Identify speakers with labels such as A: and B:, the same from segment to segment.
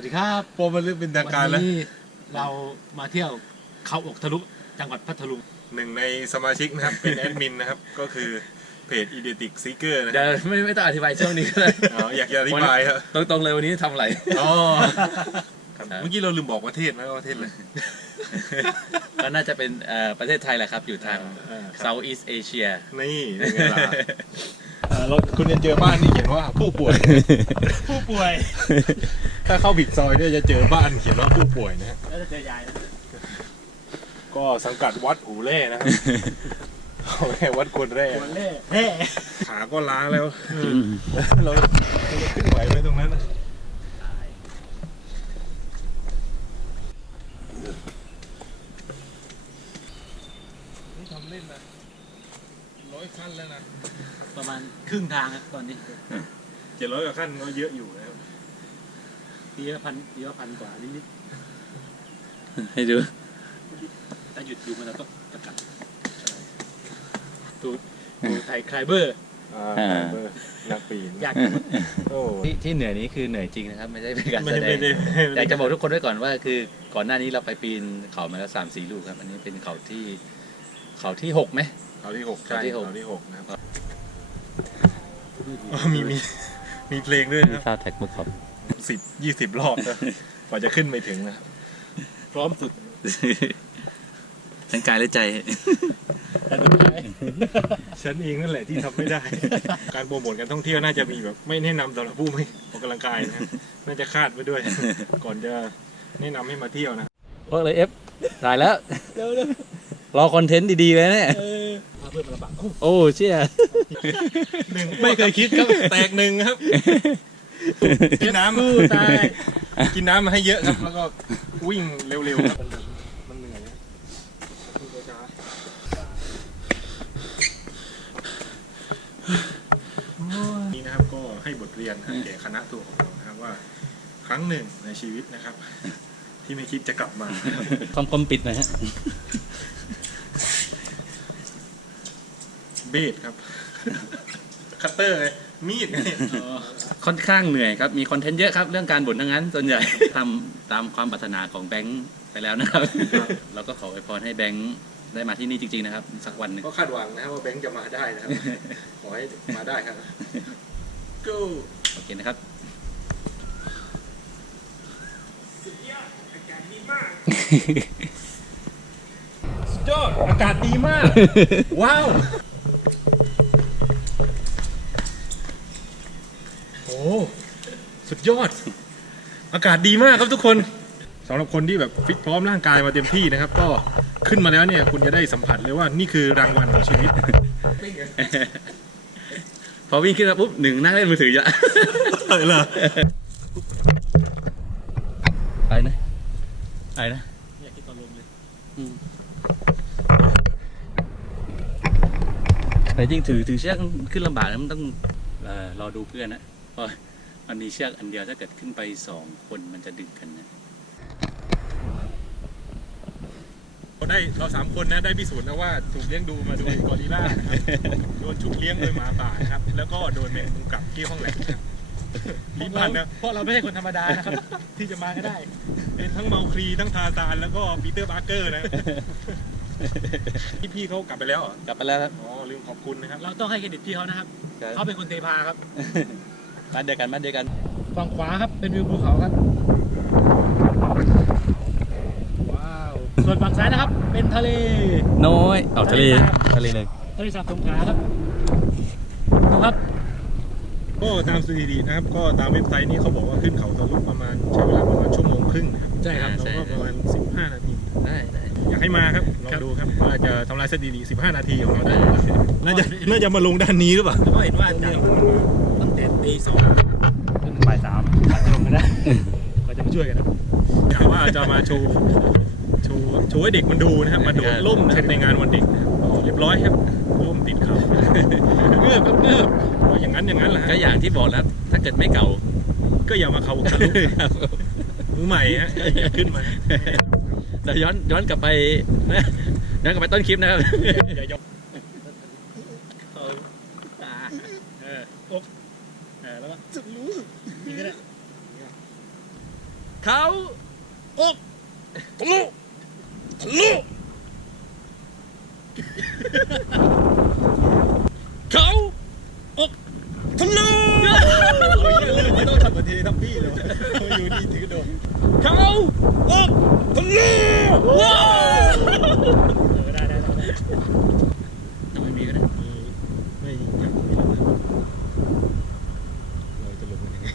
A: วัสดีครับ
B: โปรมันเริ่มเป็นทางการแล้ว
A: วันนี้เรามาเที่ยวเขาอกทะลุจังหวัดพัทลุง
B: หนึ่งในสมาชิกนะครับเป็นแอดมินนะครับก็คือเพจ Idiotic Seeker นะค
C: เดี๋ย
B: รั
C: ว
B: บ
C: ไม่ต้องอธิบายช่วงนี้ก็เลย
B: อยากจะอธิบายครับ
C: ตรงๆเลยวันนี้ทำอะไร
B: อ๋อเมื่อกี้เราลืมบอกประเทศไหมว่าประเทศอะไร
C: ก็น่าจะเป็นประเทศไทยแหละครับอยู่ทาง Southeast Asia
B: นี่เป็นไงล่ะเราคุณจะเจอบ้านที่เขียนว่าผู้ป่วย
A: ผู้ป่วย
B: ถ้าเข้าผิดซอยเนี่ยจะเจอบ้านเขียนว่าผู้ป่วยนะฮะ
A: แล้วจะเจอยายนะ
B: ก็สังกัดวัดหูเล่นะครับวัดกวนแร่
A: คนเล่เฮ่
B: ขาก็ล้าแล้วเราจะขึ้นไหวไหมตรงนั้นนะนี่ทำเล่นนะ100 ขั้นแล้วนะ
A: ประมาณครึ่งทางครับตอนนี้
B: 700 กว่าขั้นก็เยอะอยู่นะครับ
A: ปีละพันกว่านิด
C: ให้ดู
A: ๆถ้าหยุดดูมันเราก็ประกาศดูไทยคลายเบอร์
B: นักปีน
A: อยาก
B: โอ้
C: ที่เหนื่อยนี้คือเหนื่อยจริงนะครับ ไม่ใช่เป็นการแสดง
B: ไม่ได้
C: อยากจะบอกทุกคนไว้ก่อนว่าคือก่อนหน้านี้เราไปปีนเขามาแล้ว3-4 ลูกครับ อันนี้เป็นเขาที่6ไหม
B: เขาที่6
C: เขาที่หก
B: เขาที่ 6นะครับมีเพลงด้วยนะครับ
C: ซาวแท็กมือขับ
B: 10-20 รอบนะกว่าจะขึ้นไปถึงนะ
A: พร้อมสุด
C: ทั้งกายและใจ
A: แต่สุดท้าย
B: ฉันเองนั่นแหละที่ทำไม่ได้ การโปรโมทการท่องเที่ยวน่าจะมีแบบไม่แนะนำสำหรับผู้ไม่ออกกำลังกายนะน่าจะคาดไว้ด้วย ก่อนจะแนะนำให้มาเที่ยวนะ
C: พวกเลยเอฟถ่ายแล้ว
A: เร็ว
C: รอคอนเทนต์ดีๆเลยเนี่ย
A: พาเพื่อนมาลำบาก
C: โอ้เชี่ย
B: 1ไม่เคยคิดครับแตก1ครับกินน้ำ
A: กู้ตาย
B: กินน้ำมาให้เยอะครับแล้วก็วิ่งเร็วๆครับมันเหนื่อยนะนี่นะครับก็ให้บทเรียนแก่คณะทัวร์ของเรานะครับว่าครั้งหนึ่งในชีวิตนะครับ ที่ไม่คิดจะกลับมา
C: คมปิดหน่อยฮะ
B: เบสครับ คัตเตอร์เลยมีดไง
C: ค่อนข้างเหนื่อยครับ มีคอนเทนต์เยอะครับ เรื่องการบ่นทั้งนั้น ส่วนใหญ่ ทำตามความปรารถนาของแบงค์ไปแล้วนะครับ เราก็ขออวยพรให้แบงค์ได้มาที่นี่จริงๆนะครับ สักวันหนึ่ง
B: ก็คาดหวังนะครับว่าแบงค์จะมาได้นะครับ ขอให้มาได้ครับ go
C: โอเคนะครับ
B: สุดยอดอากาศดีมาก สุดยอดอากาศดีมาก ว้าว โอ้สุดยอด อากาศดีมากครับทุกคนสำหรับคนที่แบบฟิตพร้อมร่างกายมาเต็มที่นะครับ ก็ขึ้นมาแล้วเนี่ยคุณจะได้สัมผัสเลยว่านี่คือรางวัลของชีวิต
C: พอวิ่งขึ้นมาปุ๊บหนึ่งนั่งเล่นมือถือเยอะ
B: เหรอ
C: ไปนะไปนะ
A: อยากกินตอนลงเลย
C: แต่จริงถือเชือกขึ้นลำบากนะมันต้องรอดูเพื่อนนะเพราะมันมีเชือกอันเดียวถ้าเกิดขึ้นไป2 คนมันจะดึงกันนะ
B: เรา3 คนนะได้พิสูจน์นะว่าถูกเลี้ยงดูมาโดยกอริลลานะครับโดนฉุกเลี้ยงโดยหมาป่านะครับแล้วก็โดนแมงมุมกัดที่ห้องแลบนะครับลิ้นพันนะ
A: เพราะเราไม่ใช่คนธรรมดานะครับ ที่จะมาก็ได้
B: เป็นทั้งเมาคลีทั้งทาซานแล้วก็ปีเตอร์บาร์เกอร์นะพี่เขากลับไปแล้วเหรอก
C: ลับไปแล้วครับ
B: อ๋อลืมขอบคุณนะครับ
A: เราต้องให้เครดิตพี่เขานะครับ เขาเป็นคนเทพาครับ
C: บ้านเดียวกันบ้านเดียวกัน
A: ฝั่งขวาครับเป็นวิวภูเขาครับ ว้าว ส่วนฝั่งซ้ายนะครับ เป็นทะเล
C: น้อยเอาทะเล
A: ทะเลสาบ
C: ทะเลเลย
A: ทะเลสาบสงขลาครับดูครับ
B: ก็ตามสถิตินะครับก็ตามเว็บไซต์นี้เขาบอกว่าขึ้นเขาทะลุประมาณใช้เวลาประมาณ1.5 ชั่วโมงนะครับ
A: ใช่ครับ
B: เราก็ประมาณ15 นาที
C: ได้
B: อยากให้มาครับลองดูครับว่าจะทำลายสถิติ15 นาทีของเราได้น่าจะมาลงด้านนี้หรือเปล่า
A: แล้วก็เห็นว่าจากตั้งแต่ตี2จนบ่าย3อาจจะลงไม่ได้ก็จะมาช่วยกันนะ
B: อยากว่าจะมาโชว์ให้เด็กมันดูนะครับมาโดดล่มนะครับในงานวันเด็กนะครับเรียบร้อยครับล่มติดเขาเงือบครับเงือบอย่างนั้นแหละ
C: ก็อย่างที่บอกแล้วถ้าเกิดไม่เก่า
B: ก็อย่ามาเขาทะลุมือใหม่ฮะอย่าขึ้นมา
C: เราย้อนกลับไปต้นคลิปนะครับ
B: อย่ายก
A: อกแล้วก็จะรู้นี่ก็ได้เขาอกทะลุทะลุเขาอกทะลุไม่ต้องทำประเทศทับพี่เลยอยู่ดีถือโดนเขาอกทะลุว้าวได้ทำไมมีก็ได้ไม่อยากมีแล้วเราจะลงมันยังไง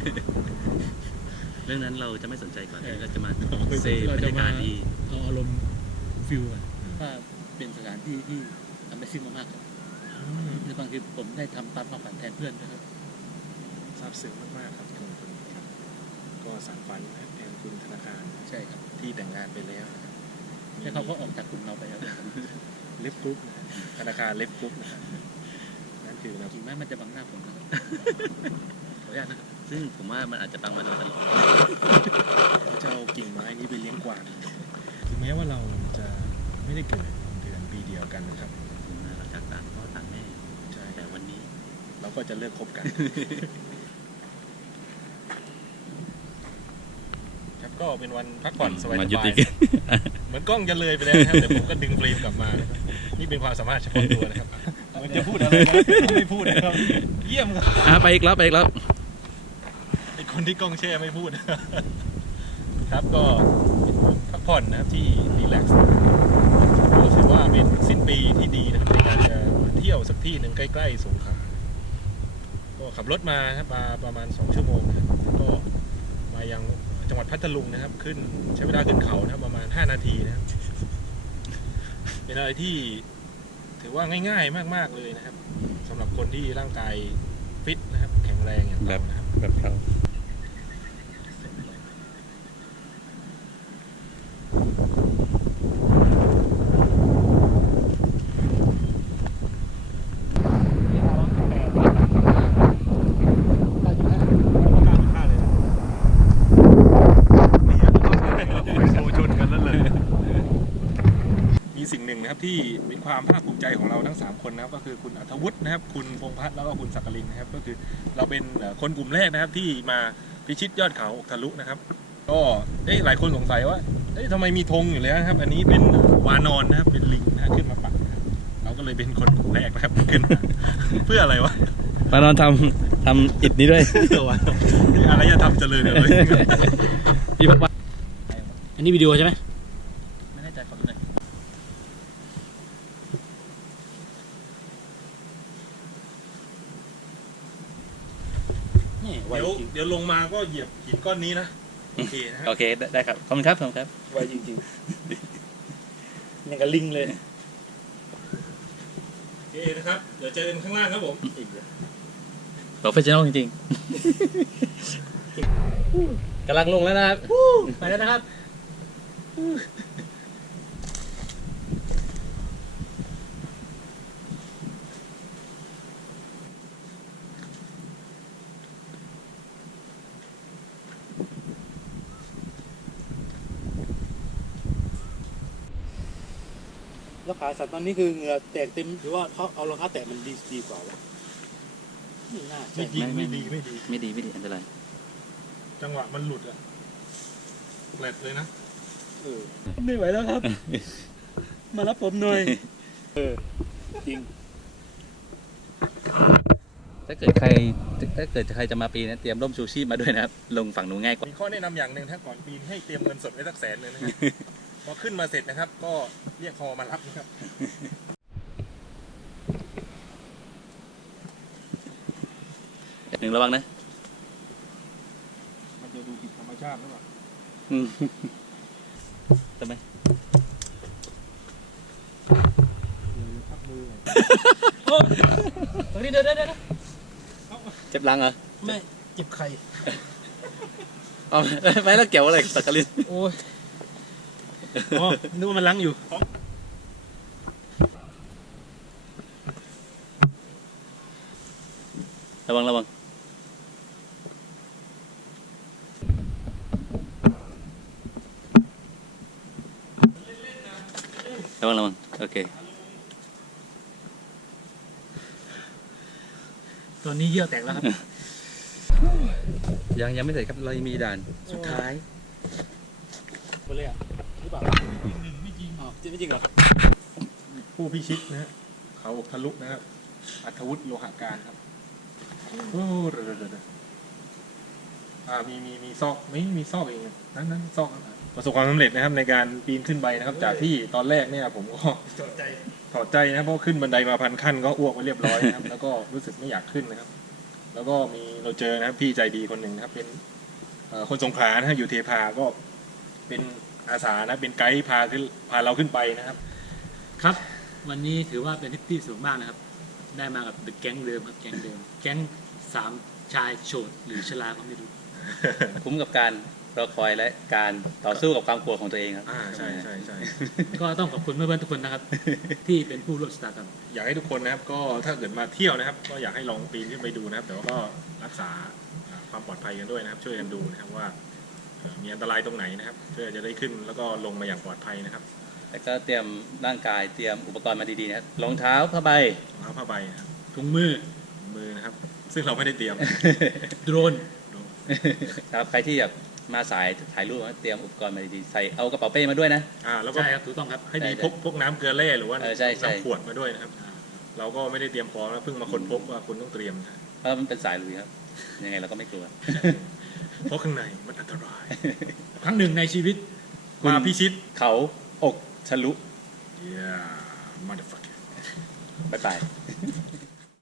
C: เรื่องนั้นเราจะไม่สนใจก่อนเราจะมาเซฟบรรยากาศดี
A: เอาอารมณ์ฟิลกัน
D: ว่าเป็นสถานที่ที่ทำได้ซิ่งมากๆครับในบางทีผมได้ทำตามความฝันแทนเพื่อนนะครับ
B: ซาบซึ้งมากๆครับคนคนนี้ครับก็สานฝันนะแทนคุณธนาคาร
D: ใช่ครับ
B: ที่แต่งงานไปแล้วนะครับ
D: แล้วเขาก็ออกจากกลุ่มเราไปแล้วนะครับ
B: เล็บกรุ๊ปนะธนาคารเล็บกรุ๊ปนะครับนั่นคือนะ
D: จริงไหมมันจะบังหน้าผมนะครับขออนุญาตนะครับ
C: ซึ่งผมว่ามันอาจจะฟังมาโดยตลอด
B: จะเอากิ่งไม้นี้ไปเลี้ยงกวางถึงแม้ว่าเราจะไม่ได้เกิดเดือนปีเดียวกันนะครับ
C: ถึงแม้เราจากต่างพ่อต่างแม่
B: ใช่
C: แต่วันนี้
B: เราก็จะเลิกคบกัน ครับก็เป็นวันพักผ่อนสบาย
C: มายุติ
B: ๆเหมือนกล้องจะเลยไปแล้วนะครับแต่ผมก็ดึงเฟรมกลับมานะครับนี่เป็นความสามารถเฉพาะตัวนะครับเหมือนจะพูดอะไรนะไม่พูดนะครับเยี่ยมครับ
C: ไปอีกรอบไปอีกรอบ
B: ไอคนที่กล้องแช่ไม่พูด ครับก็พักผ่อนนะครับที่รีแลกซ์ก็ถือว่าเป็นสิ้นปีที่ดีนะครับในการจะมาเที่ยวสักที่หนึ่งใกล้ๆสงขลาก็ขับรถมาครับมาประมาณ2 ชั่วโมงนะครับก็มายังจังหวัดพัทลุงนะครับขึ้นใช้เวลาขึ้นเขานะครับประมาณ5 นาทีนะครับเป็นอะไรที่ถือว่าง่ายๆมากๆเลยนะครับสำหรับคนที่ร่างกายฟิตนะครับแข็งแรงอย่างเรานะครับ
C: แบบเขา
B: มีสิ่งหนึ่งนะครับที่เป็นความภาคภูมิใจของเราทั้ง3 คนนะครับก็คือคุณอัธวุฒินะครับคุณพงษ์พัฒน์แล้วก็คุณศักดิ์ลินนะครับก็คือเราเป็นคนกลุ่มแรกนะครับที่มาพิชิตยอดเขาอกทะลุนะครับก็หลายคนสงสัยว่าทำไมมีธงอยู่แล้วนะครับอันนี้เป็นวานอนนะครับเป็นลิงนะขึ้นมาปักนะครับเราก็เลยเป็นคนกลุ่มแรกนะครับขึ้นมา เพื่ออะไรวะ
C: มานอนทำอิดนี้ด้วย
B: อะไรจะทำเจริญเลย
C: พี่พักว่า
D: อันนี้วิดีโอใช่ไหมไม่แน่ใจขอดูหน่อยนี่ไวจริง
B: เดี๋ยวลงมาก็เหยียบหินก้อนนี้นะโอเคนะครับ
C: โอเคได้ครับขอบคุณครับขอบคุณครับ
D: ไวจริงๆนี่กับลิงเลย
B: โอเคนะครับเดี๋ยวเจอกันข้างล่างครับผม
C: โปรเฟชชั่นอลจริงๆกำลังลงแล้วนะครับ
D: ไปแล้วนะครับ แล้วขาสัตว์ตอนนี้คือเหงื่อแตกเต็มหรือว่าเขาเอารองเท้าแตะมันดีกว่าวะไม่น่าใช่
B: ไม่จริงไม่ดี
C: ไม่ดีอันตราย
B: จังหวะมันหลุดอะแปลดเลยนะ
D: ไม่ไหวแล้วครับ มารับผมหน่อยจริง
C: ถ้าเกิดใครจะมาปีนะเตรียมร่มชูชีพมาด้วยนะครับ ลงฝั่งหนูง่ายกว่า
B: มีข้อแนะนำอย่างหนึ่งถ้าก่อนปีนให้เตรียมเงินสดไว้สัก100,000เลยนะครับ พอขึ้นมาเสร็จนะครับ ก็เรียกฮอมารับนะครับ
C: หนึ่งระวังนะ
B: มันจะดูผิดธรรมชาติหรือเปล่า
C: ทำไม
B: พักมือ
D: ตรงนี้เดี๋ยว
C: เจ็บหลังเหรอ
D: ไม่เจ็บไข่
C: เอาไปแล้วเกี่ยวอะไรกับสักกะลิน
D: โอ้ยอ๋อนึกว่ามันล้างอยู่
C: ระวังระวังโอเค
D: ตอนนี้เยี่ยวแตกแล้วครับ
C: ยังไม่เสร็จครับเรายังมีด่านสุดท้าย
D: ไปเลยอ่ะหรือเปล่าไม่จริงอ๋อไม่จริงเหรอ
B: ผู้พิชิตนะฮะเขาอกทะลุนะครับอัธวุฒิโลหการครับโอ้เดี๋ยวมีซอกไม่มีซอกเองนั้นซอกประสบความสำเร็จนะครับในการปีนขึ้นไปนะครับ จากที่ตอนแรกเนี่ยผมก็ถอดใจนะเพราะขึ้นบันไดมา1,000 ขั้นก็อ้วกไปเรียบร้อยนะครับ แล้วก็รู้สึกไม่อยากขึ้นนะครับ แล้วก็เราเจอนะครับพี่ใจดีคนหนึ่งนะครับเป็นคนสงขลานะฮะอยู่เทพาก็เป็นอาสานะเป็นไกด์พาเราขึ้นไปนะครับ
D: ครับ วันนี้ถือว่าเป็นทริปที่สูงมากนะครับ ได้มากับแก๊งเดิมครับแก๊งเดิมแก๊ง3 ชายโฉดหรือชราก็ไม่รู้
C: คุ้มกับการรอคอยและการต่อสู้กับความกลัวของตัวเองครับ
B: ใช่
D: ก็ต้องขอบคุณเพื่อนๆทุกคนนะครับ ที่เป็นผู้ร่วมชะตากรรม
B: อยากให้ทุกคนนะครับก็ถ้าเกิดมาเที่ยวนะครับ ก็อยากให้ลองปีนขึ้นไปดูนะครับ แต่ว่าก็รักษาความปลอดภัยกันด้วยนะครับ ช่วยกันดูนะครับว่ามีอันตรายตรงไหนนะครับเพื่อจะได้ขึ้นแล้วก็ลงมาอย่างปลอดภัยนะครับ
C: แต่ก็เตรียมร่างกายเตรียมอุปกรณ์มาดีๆนะครับรองเท้าผ้าใบ
B: รองเท้าผ้าใบนะครับ
D: ถุงมือ
B: มือนะครับ ซึ่งเราไม่ได้เตรียม
D: โดรน
C: ครับใครที่แบบมาสายถ่ายรูปเตรียมอุปกรณ์มาดีๆใส่เอากระเป๋าเป้มาด้วยนะ
B: แล้วก็
D: ใช่ครับถูกต้องครับ
B: ให้ดี
C: ใช่
B: พกน้ำเกลือแร่หรือว่า
C: ใช่
B: น้ำขวดมาด้วยนะครับ เราก็ไม่ได้เตรียมพร้อมนะเพิ่งมาค้นพบว่าคุณต้องเตรียมนะ
C: เพราะมันเป็นสายลุยครับยังไงเราก็ไม่กลัว
B: เพราะข้างในมันอันตราย
D: ครั้งหนึ่งในชีวิต
B: มาพิชิต
C: เขาอกทะลุ
B: yeah motherfucker
C: บ๊ายบาย